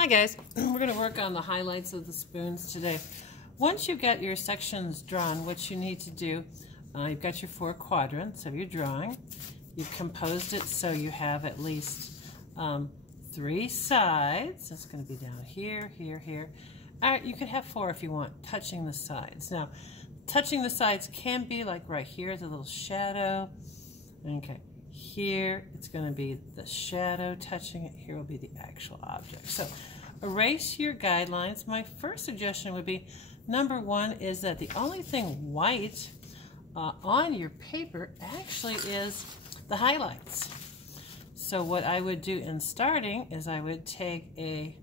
Hi guys, we're going to work on the highlights of the spoons today. Once you've got your sections drawn, what you need to do, you've got your 4 quadrants of your drawing. You've composed it so you have at least 3 sides. That's going to be down here, here, here. All right, you could have 4 if you want, touching the sides. Now, touching the sides can be like right here, the little shadow. Okay. Here, it's going to be the shadow touching it. Here will be the actual object. So, erase your guidelines. My first suggestion would be, number 1 is that the only thing white on your paper actually is the highlights. So what I would do in starting is I would take a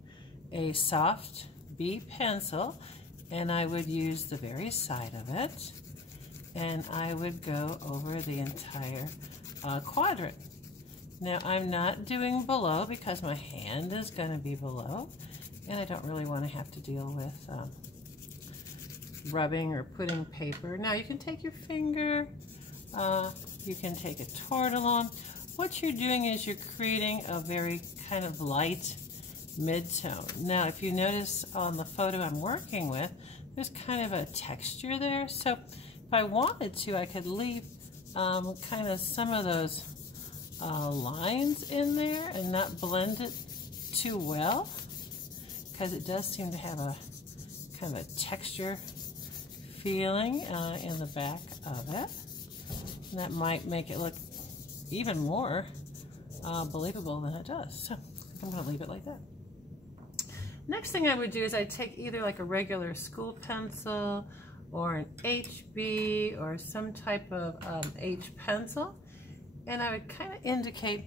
soft B pencil and I would use the very side of it and I would go over the entire quadrant. Now I'm not doing below because my hand is going to be below and I don't really want to have to deal with rubbing or putting paper. Now you can take your finger, you can take a tortillon. What you're doing is you're creating a very kind of light mid-tone. Now if you notice on the photo I'm working with, there's kind of a texture there. So if I wanted to, I could leave kind of some of those lines in there and not blend it too well, because it does seem to have a kind of a texture feeling in the back of it. And that might make it look even more believable than it does. So I'm going to leave it like that. Next thing I would do is I'd take either like a regular school pencil or an HB or some type of H pencil, and I would kind of indicate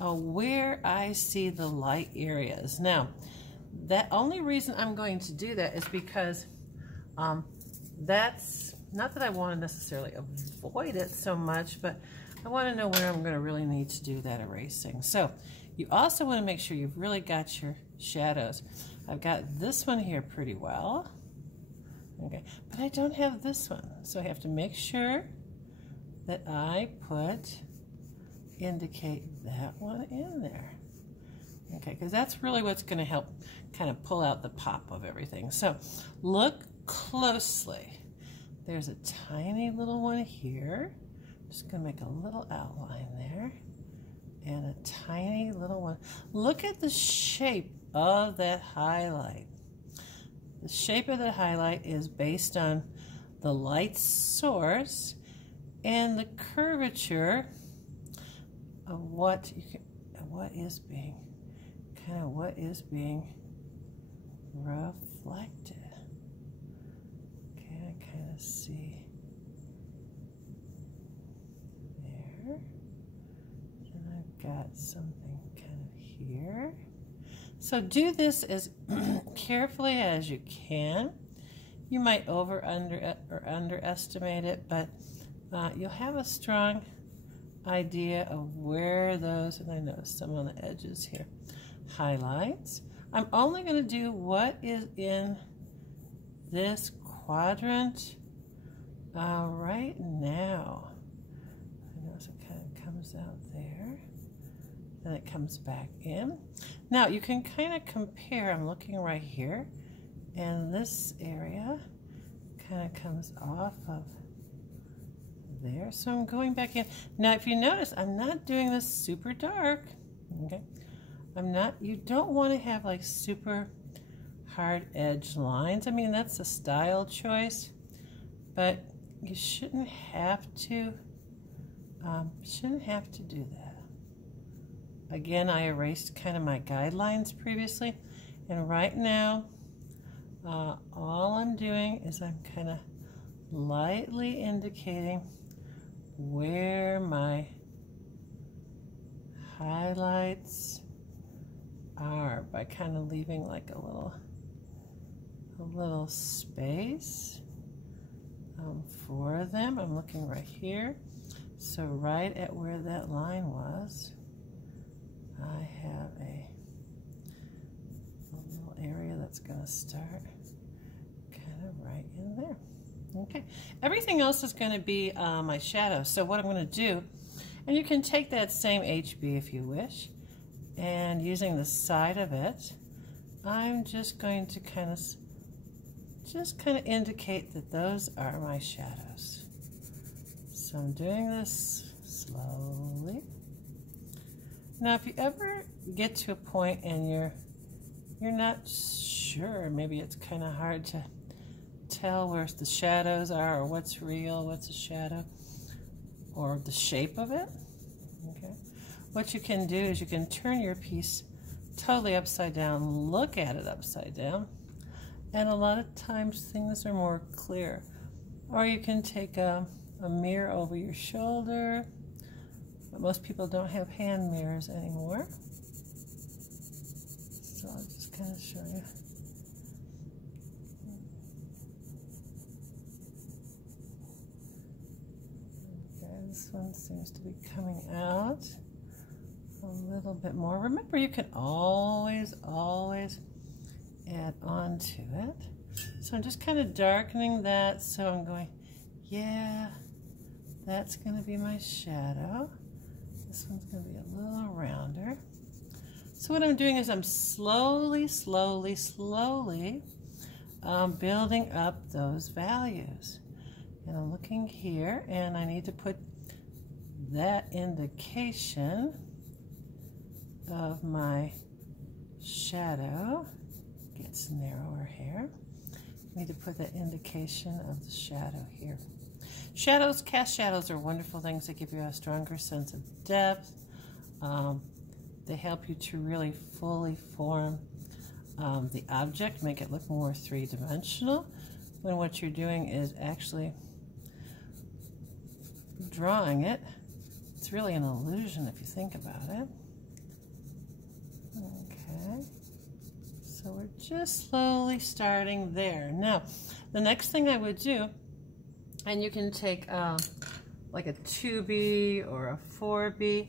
where I see the light areas. Now, the only reason I'm going to do that is because that's not that I want to necessarily avoid it so much, but I want to know where I'm going to really need to do that erasing. So you also want to make sure you've really got your shadows. I've got this one here pretty well. Okay, but I don't have this one, so I have to make sure that I indicate that one in there. Okay, because that's really what's going to help kind of pull out the pop of everything. So look closely. There's a tiny little one here. Just going to make a little outline there. And a tiny little one. Look at the shape of that highlight. The shape of the highlight is based on the light source and the curvature of what is being reflected. Okay, I kind of see there. And I've got something kind of here. So do this as carefully as you can. You might underestimate it, but you'll have a strong idea of where those, and I notice some on the edges here, highlights. I'm only going to do what is in this quadrant right now. I notice it kind of comes out there. Then it comes back in. Now you can kind of compare, I'm looking right here, and this area kind of comes off of there. So I'm going back in. Now if you notice, I'm not doing this super dark. Okay. You don't want to have like super hard edge lines. I mean, that's a style choice, but you shouldn't have to do that. Again, I erased kind of my guidelines previously, and right now, all I'm doing is I'm kind of lightly indicating where my highlights are by kind of leaving like a little space for them. I'm looking right here, so right at where that line was, I have a little area that's going to start kind of right in there. Okay, everything else is going to be my shadow. So what I'm going to do, and you can take that same HB if you wish, and using the side of it, I'm just going to kind of indicate that those are my shadows. So I'm doing this slowly. Now, if you ever get to a point and you're not sure, maybe it's kind of hard to tell where the shadows are, or what's real, what's a shadow, or the shape of it. Okay. What you can do is you can turn your piece totally upside down, look at it upside down, and a lot of times things are more clear. Or you can take a mirror over your shoulder, but most people don't have hand mirrors anymore. So I'll just kind of show you. Okay, this one seems to be coming out a little bit more. Remember, you can always add on to it. So I'm just kind of darkening that. So I'm going, yeah, that's going to be my shadow. This one's going to be a little rounder. So what I'm doing is I'm slowly building up those values. And I'm looking here, and I need to put that indication of my shadow. Gets narrower here. I need to put that indication of the shadow here. Shadows, cast shadows are wonderful things that give you a stronger sense of depth. They help you to really fully form the object, make it look more three-dimensional, when what you're doing is actually drawing it. It's really an illusion if you think about it. Okay, so we're just slowly starting there. Now, the next thing I would do, and you can take like a 2B or a 4B,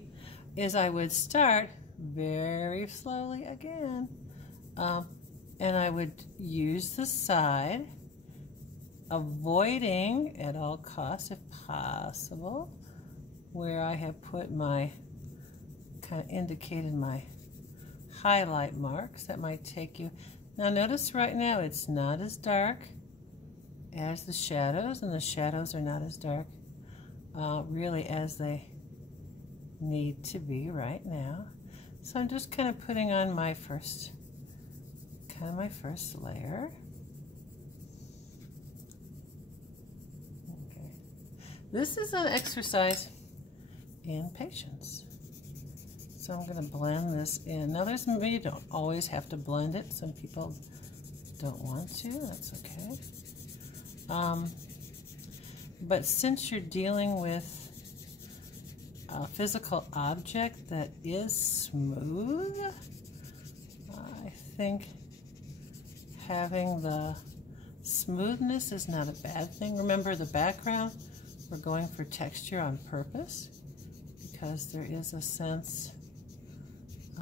is I would start very slowly again, and I would use the side, avoiding at all costs, if possible, where I have put my, kind of indicated my highlight marks that might take you. Now notice right now it's not as dark as the shadows, and the shadows are not as dark really as they need to be right now. So I'm just kind of putting on my first layer. Okay. This is an exercise in patience. So I'm going to blend this in. Now you don't always have to blend it. Some people don't want to. That's okay. But since you're dealing with a physical object that is smooth, I think having the smoothness is not a bad thing. Remember the background, we're going for texture on purpose because there is a sense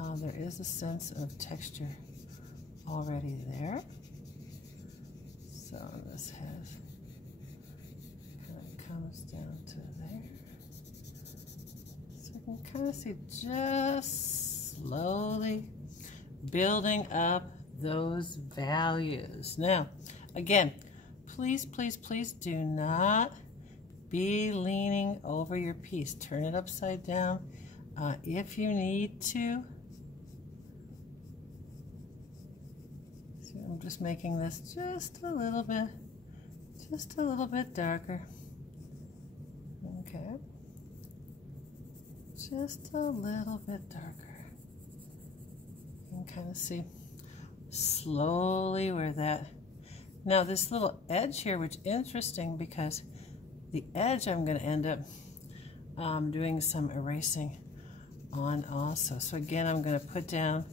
of texture already there. So this has kind of comes down to there. So you can kind of see just slowly building up those values. Now, again, please do not be leaning over your piece. Turn it upside down if you need to. So I'm just making this just a little bit darker. Okay. Just a little bit darker. You can kind of see slowly where that. Now this little edge here, which is interesting because the edge I'm going to end up doing some erasing on also. So again, I'm going to put down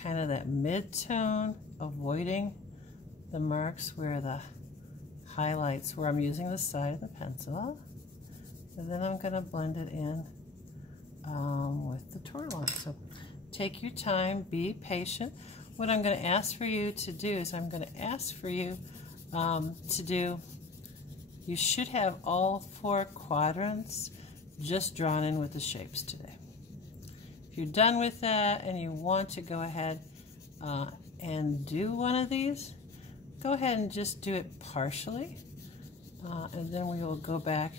kind of that mid-tone, avoiding the marks where the highlights, where I'm using the side of the pencil. And then I'm going to blend it in with the Torlon. So take your time, be patient. What I'm going to ask for you to do is I'm going to ask for you to do, you should have all 4 quadrants just drawn in with the shapes today. If you're done with that and you want to go ahead and do one of these, go ahead and just do it partially, and then we will go back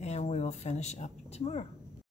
and we will finish up tomorrow.